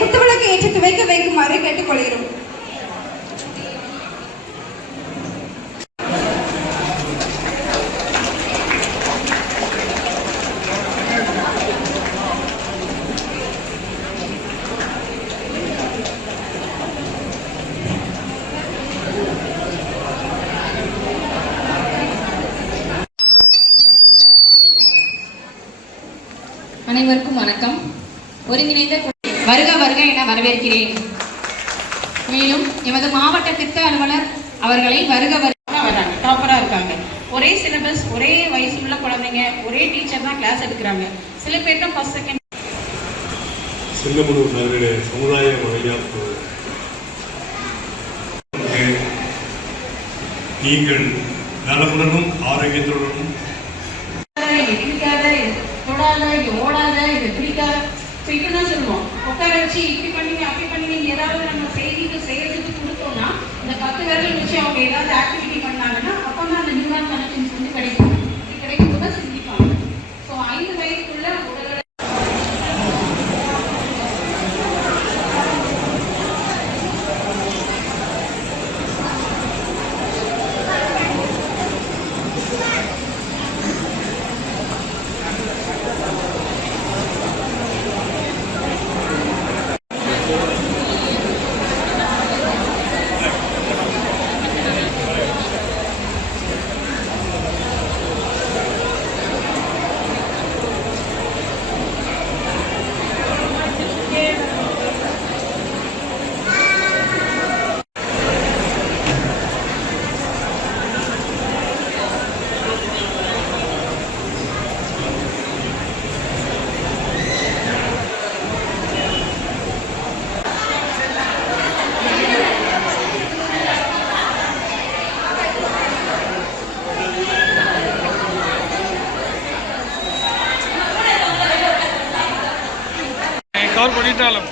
குத்துவிளக்கு ஏற்றி துவைக்க வைக்குமாறு கேட்டுக்கொள்கிறோம். அனைவருக்கும் வணக்கம். ஒருங்கிணைந்த வருக வருக என வரவேற்கிறேன். மேலும் எமது மாவட்ட திட்ட அலுவலர் அவர்களை வருக வருக வர்றாங்க, டாப்பரா இருக்காங்க. ஒரே சிலபஸ், ஒரே வயசு உள்ள குழந்தைங்க, ஒரே டீச்சர் தான் கிளாஸ் எடுக்கிறாங்க. சில பேர் தான் ஃபர்ஸ்ட் செகண்ட். சிங்கமனூர் நகரிலே சமுதாய விளையாட்டு நீங்கள் நலமுடனும் ஆரோக்கியத்துடனும் தொடாத, ஓடாத, இது பிடிக்காத இப்படிதான் சொல்லுவோம். உட்கார வச்சு இப்படி பண்ணீங்க அப்படி பண்ணீங்க ஏதாவது நம்ம செய்யறதுக்கு கொடுத்தோம்னா இந்த 10 விரல் வச்சு அவங்க ஏதாவது ஆக்டிவிட்டி பண்ணாங்கன்னா அப்பதான் அந்த நியூரான் கனெக்ஷன்ஸ் வந்து கிடைக்கும். கிடைக்கும் போது சிந்திப்பாங்க. ஸோ 5 வயதுக்குள்ள உடல் கவர் பண்ணிட்டாலும்